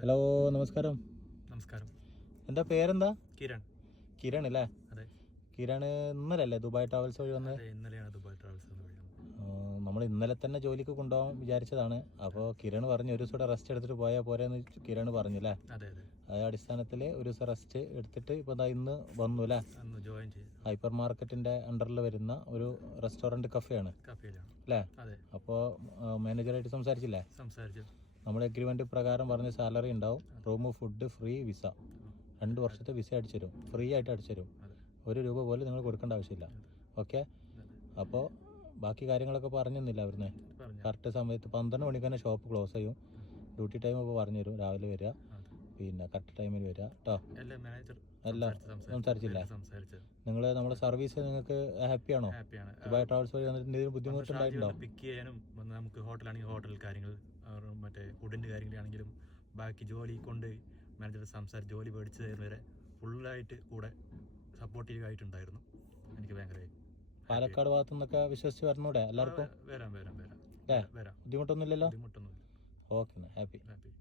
Hello, നമസ്കാരം. നമസ്കാരം. എന്താ പേരെന്താ? കിരൺ അല്ലേ? അതെ. കിരൺ ഇന്നലെ അല്ലേ ദുബായ് ട്രാവൽസ് വഴി വന്നത്? ഇന്നലെയാണ് ദുബായ് ട്രാവൽസ് വഴി വന്നത്. നമ്മൾ ഇന്നലെ തന്നെ ജോലിക്ക് കൊണ്ടുപോകാൻ വിചാരിച്ചതാണ്. അപ്പോൾ കിരൺ പറഞ്ഞു ഒരു ദിവസം റെസ്റ്റ് എടുത്തിട്ട് പോയാൽ പോരെന്ന് കിരൺ പറഞ്ഞു അല്ലേ? അതെ. അതേ അടിസ്ഥാനത്തിൽ ഒരു ദിവസം റെസ്റ്റ് എടുത്തിട്ട് ഇപ്പോൾ ഇന്ന് വന്നു അല്ലേ? ജോയിൻ ചെയ്തു. ഹൈപ്പർ മാർക്കറ്റിന്റെ അണ്ടറിൽ വരുന്ന ഒരു റെസ്റ്റോറൻറ്റ് കഫേയാണ് അല്ലേ? അപ്പോൾ മാനേജറായിട്ട് സംസാരിച്ചില്ലേ? സംസാരിച്ചു. നമ്മുടെ എഗ്രിമെന്റ് പ്രകാരം പറഞ്ഞ സാലറി ഉണ്ടാവും, റൂം, ഫുഡ് ഫ്രീ, വിസ 2 വർഷത്തെ വിസ അടിച്ചു തരും, ഫ്രീ ആയിട്ട് അടിച്ചു തരും. 1 രൂപ പോലും നിങ്ങൾ കൊടുക്കേണ്ട ആവശ്യമില്ല. ഓക്കെ. അപ്പോൾ ബാക്കി കാര്യങ്ങളൊക്കെ പറഞ്ഞൊന്നുമില്ല അവിടുന്ന്. കറക്റ്റ് സമയത്ത് 12 മണിക്ക് തന്നെ ഷോപ്പ് ക്ലോസ് ചെയ്യും. ഡ്യൂട്ടി ടൈം ഇപ്പോൾ പറഞ്ഞു തരും. രാവിലെ വരിക, പിന്നെ കറക്റ്റ് ടൈമിൽ വരിക കേട്ടോ. എല്ലാം സംസാരിച്ചില്ലേ? നിങ്ങൾ നമ്മുടെ സർവീസ് നിങ്ങൾക്ക് ഹാപ്പിയാണോ? ദുബായ് ട്രാവൽസ് വഴി വന്നിട്ട് എന്തെങ്കിലും ബുദ്ധിമുട്ടുണ്ടായിട്ടുണ്ടോ? പിക്ക് ചെയ്യാനും നമുക്ക് ഹോട്ടലാണെങ്കിൽ ഹോട്ടൽ കാര്യങ്ങൾ, മറ്റേ ഫുഡിൻ്റെ കാര്യങ്ങളാണെങ്കിലും ബാക്കി ജോലി കൊണ്ട് മാനേജർ സംസാരിച്ച് ജോലി മേടിച്ച് തരുന്ന വരെ ഫുള്ളായിട്ട് കൂടെ സപ്പോർട്ടീവ് ആയിട്ടുണ്ടായിരുന്നു. എനിക്ക് ഭയങ്കര പാലക്കാട് ഭാഗത്തു നിന്നൊക്കെ വിശ്വസിച്ച് വരണൂടെ എല്ലാവർക്കും? വരാം. ബുദ്ധിമുട്ടൊന്നുമില്ലല്ലോ? ബുദ്ധിമുട്ടൊന്നുമില്ല. Okay, happy.